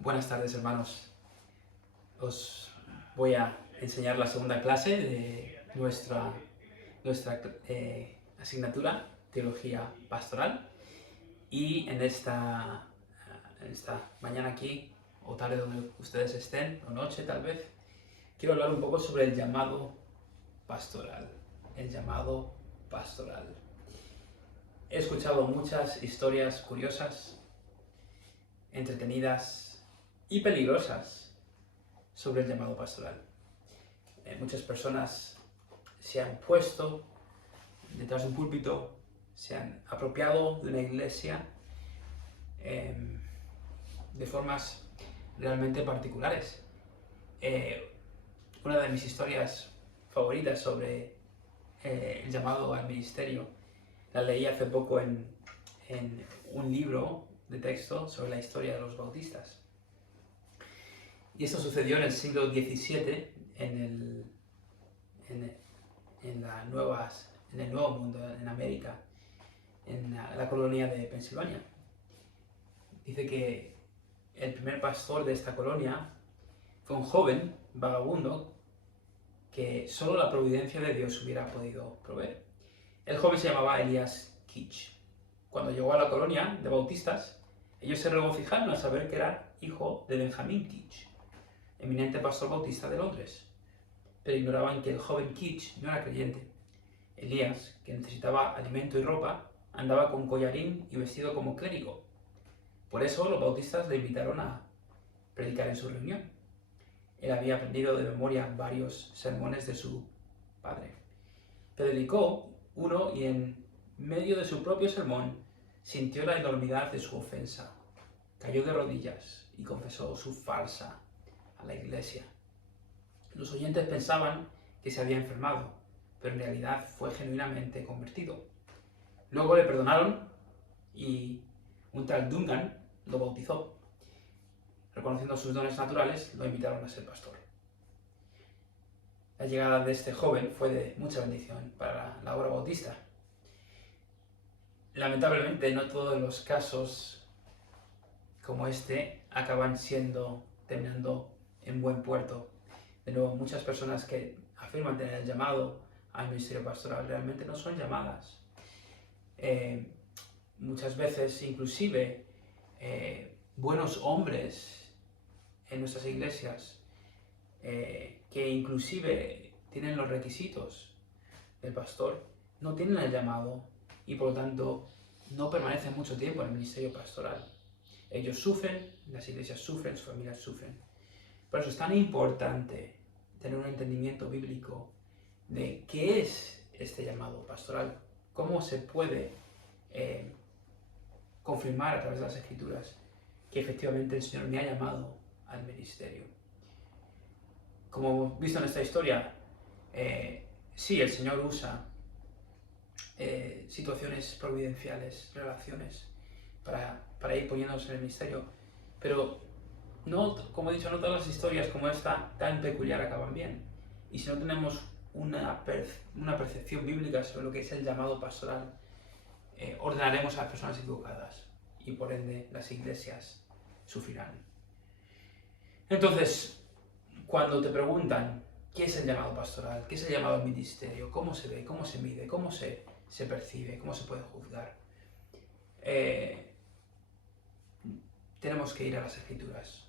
Buenas tardes, hermanos. Os voy a enseñar la segunda clase de nuestra asignatura, Teología Pastoral. Y en esta mañana aquí, o tarde donde ustedes estén, o noche tal vez, quiero hablar un poco sobre el llamado pastoral. El llamado pastoral. He escuchado muchas historias curiosas, entretenidas y peligrosas sobre el llamado pastoral. Muchas personas se han puesto detrás de un púlpito, se han apropiado de una iglesia de formas realmente particulares. Una de mis historias favoritas sobre el llamado al ministerio la leí hace poco en un libro de texto sobre la historia de los bautistas. Y esto sucedió en el siglo XVII, en el Nuevo Mundo, en América, en la colonia de Pensilvania. Dice que el primer pastor de esta colonia fue un joven vagabundo que solo la providencia de Dios hubiera podido proveer. El joven se llamaba Elias Kitch. Cuando llegó a la colonia de bautistas, ellos se regocijaron al saber que era hijo de Benjamín Kitch, eminente pastor bautista de Londres. Pero ignoraban que el joven Kitch no era creyente. Elías, que necesitaba alimento y ropa, andaba con collarín y vestido como clérigo. Por eso los bautistas le invitaron a predicar en su reunión. Él había aprendido de memoria varios sermones de su padre. Predicó uno y en medio de su propio sermón sintió la enormidad de su ofensa. Cayó de rodillas y confesó su farsa a la iglesia. Los oyentes pensaban que se había enfermado, pero en realidad fue genuinamente convertido. Luego le perdonaron y un tal Dungan lo bautizó. Reconociendo sus dones naturales, lo invitaron a ser pastor. La llegada de este joven fue de mucha bendición para la obra bautista. Lamentablemente, no todos los casos como este acaban terminando en buen puerto. De nuevo, muchas personas que afirman tener el llamado al ministerio pastoral realmente no son llamadas. Muchas veces, inclusive, buenos hombres en nuestras iglesias que inclusive tienen los requisitos del pastor, no tienen el llamado y por lo tanto no permanecen mucho tiempo en el ministerio pastoral. Ellos sufren, las iglesias sufren, sus familias sufren. Por eso es tan importante tener un entendimiento bíblico de qué es este llamado pastoral, cómo se puede confirmar a través de las Escrituras que efectivamente el Señor me ha llamado al ministerio. Como hemos visto en esta historia, sí, el Señor usa situaciones providenciales, relaciones, para ir poniéndose en el ministerio, pero no, como he dicho, no todas las historias como esta tan peculiar acaban bien. Y si no tenemos una percepción bíblica sobre lo que es el llamado pastoral, ordenaremos a las personas equivocadas y por ende las iglesias sufrirán. Entonces, cuando te preguntan qué es el llamado pastoral, qué es el llamado al ministerio, cómo se ve, cómo se mide, cómo se percibe, cómo se puede juzgar, tenemos que ir a las Escrituras.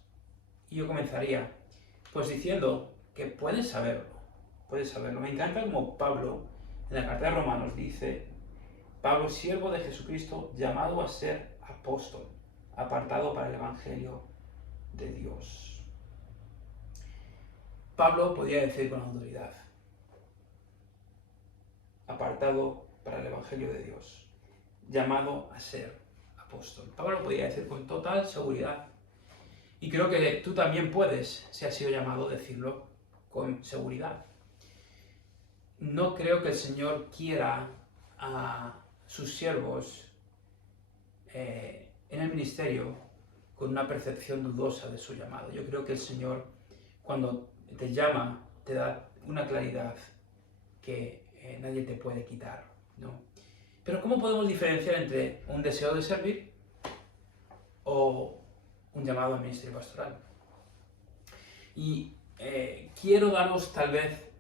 Y yo comenzaría pues diciendo que puedes saberlo. Me encanta como Pablo en la carta de Romanos dice: Pablo, siervo de Jesucristo, llamado a ser apóstol, apartado para el Evangelio de Dios. Pablo podía decir con autoridad: apartado para el Evangelio de Dios, llamado a ser apóstol. Pablo podía decir con total seguridad. Y creo que tú también puedes, si has sido llamado, decirlo con seguridad. No creo que el Señor quiera a sus siervos en el ministerio con una percepción dudosa de su llamado. Yo creo que el Señor, cuando te llama, te da una claridad que nadie te puede quitar, ¿no? Pero ¿cómo podemos diferenciar entre un deseo de servir o un llamado al ministerio pastoral. Y quiero daros tal vez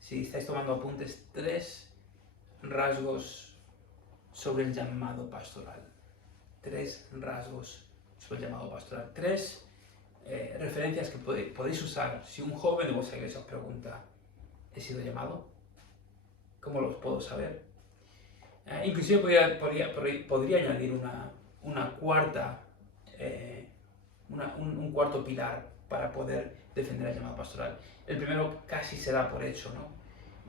si estáis tomando apuntes, 3 rasgos sobre el llamado pastoral. 3 rasgos sobre el llamado pastoral. 3 referencias que podéis usar si un joven de vuestra iglesia os pregunta: ¿he sido llamado? ¿Cómo los puedo saber? Inclusive podría añadir una cuarta, un cuarto pilar para poder defender el llamado pastoral. El primero casi se da por hecho, ¿no?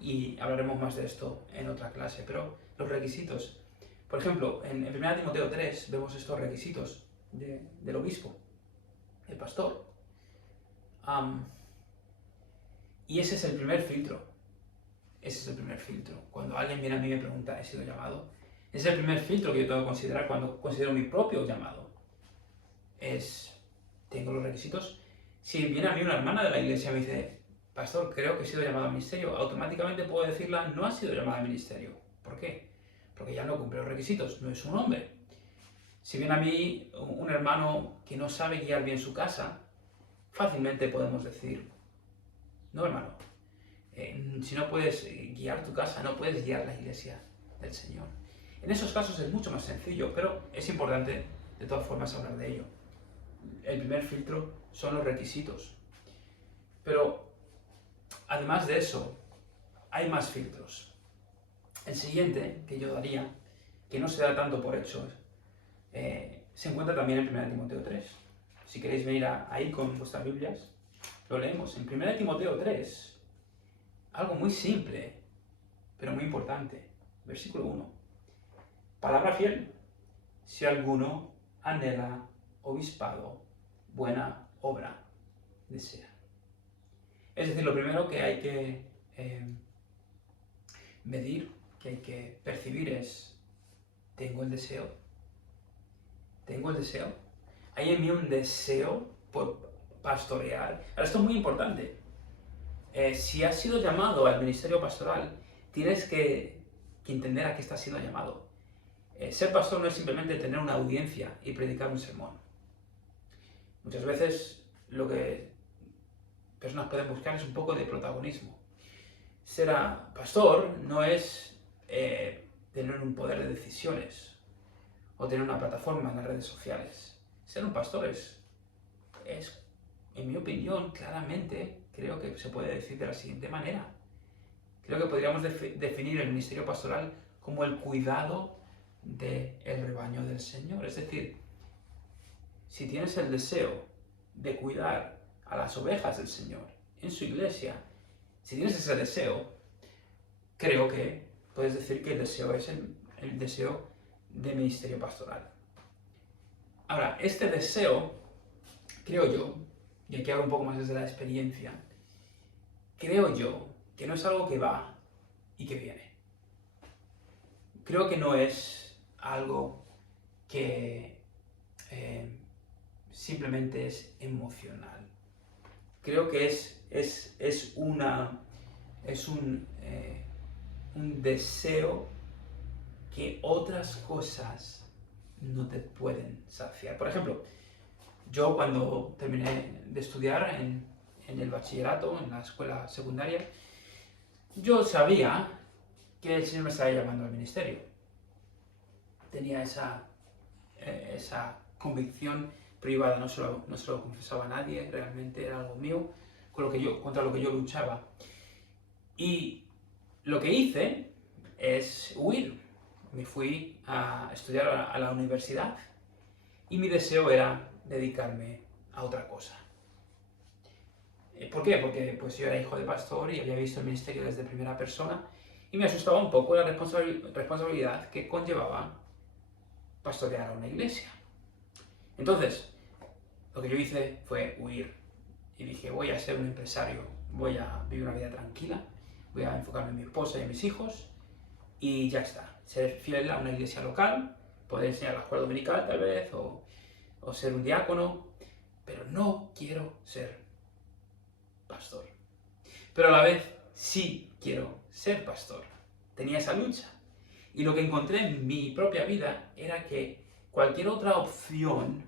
Y hablaremos más de esto en otra clase, pero los requisitos. Por ejemplo, en 1 Timoteo 3 vemos estos requisitos del obispo, el pastor. Y ese es el primer filtro. Ese es el primer filtro. Cuando alguien viene a mí y me pregunta: ¿he sido llamado? Ese es el primer filtro que yo tengo que considerar cuando considero mi propio llamado. ¿Tengo los requisitos? Si viene a mí una hermana de la iglesia y me dice: pastor, creo que he sido llamado al ministerio, automáticamente puedo decirla: no ha sido llamada al ministerio. ¿Por qué? Porque ya no cumple los requisitos, no es un hombre. Si viene a mí un hermano que no sabe guiar bien su casa, fácilmente podemos decir: no, hermano, si no puedes guiar tu casa, no puedes guiar la iglesia del Señor. En esos casos es mucho más sencillo, pero es importante de todas formas hablar de ello. El primer filtro son los requisitos. Pero además de eso, hay más filtros. El siguiente que yo daría, que no se da tanto por hechos, se encuentra también en 1 Timoteo 3. Si queréis venir ahí con vuestras Biblias, lo leemos. En 1 Timoteo 3, algo muy simple, pero muy importante. Versículo 1. Palabra fiel. Si alguno anhela obispado, buena obra desea. Es decir, lo primero que hay que medir, que hay que percibir es: ¿tengo el deseo? ¿Tengo el deseo? ¿Hay en mí un deseo por pastorear? Ahora, esto es muy importante. Si has sido llamado al ministerio pastoral, tienes que entender a qué estás siendo llamado. Ser pastor no es simplemente tener una audiencia y predicar un sermón. Muchas veces lo que personas pueden buscar es un poco de protagonismo. Ser pastor no es tener un poder de decisiones o tener una plataforma en las redes sociales. Ser un pastor es, en mi opinión, claramente, creo que se puede decir de la siguiente manera. Creo que podríamos definir el ministerio pastoral como el cuidado del rebaño del Señor. Es decir, si tienes el deseo de cuidar a las ovejas del Señor en su iglesia, si tienes ese deseo, creo que puedes decir que el deseo es el deseo de ministerio pastoral. Ahora, este deseo, creo yo, y aquí hablo un poco más desde la experiencia, creo yo que no es algo que va y que viene. Creo que no es algo que simplemente es emocional. Creo que es un deseo que otras cosas no te pueden saciar. Por ejemplo, yo cuando terminé de estudiar en el bachillerato, en la escuela secundaria, yo sabía que el Señor me estaba llamando al ministerio. Tenía esa convicción privada, no se lo confesaba a nadie, realmente era algo mío, contra lo que yo luchaba. Y lo que hice es huir. Me fui a estudiar a la universidad y mi deseo era dedicarme a otra cosa. ¿Por qué? Porque pues, yo era hijo de pastor y había visto el ministerio desde primera persona y me asustaba un poco la responsabilidad que conllevaba pastorear a una iglesia. Entonces, lo que yo hice fue huir y dije: voy a ser un empresario, voy a vivir una vida tranquila, voy a enfocarme en mi esposa y en mis hijos y ya está. Ser fiel a una iglesia local, poder enseñar la escuela dominical tal vez, o ser un diácono, pero no quiero ser pastor. Pero a la vez sí quiero ser pastor. Tenía esa lucha. Y lo que encontré en mi propia vida era que cualquier otra opción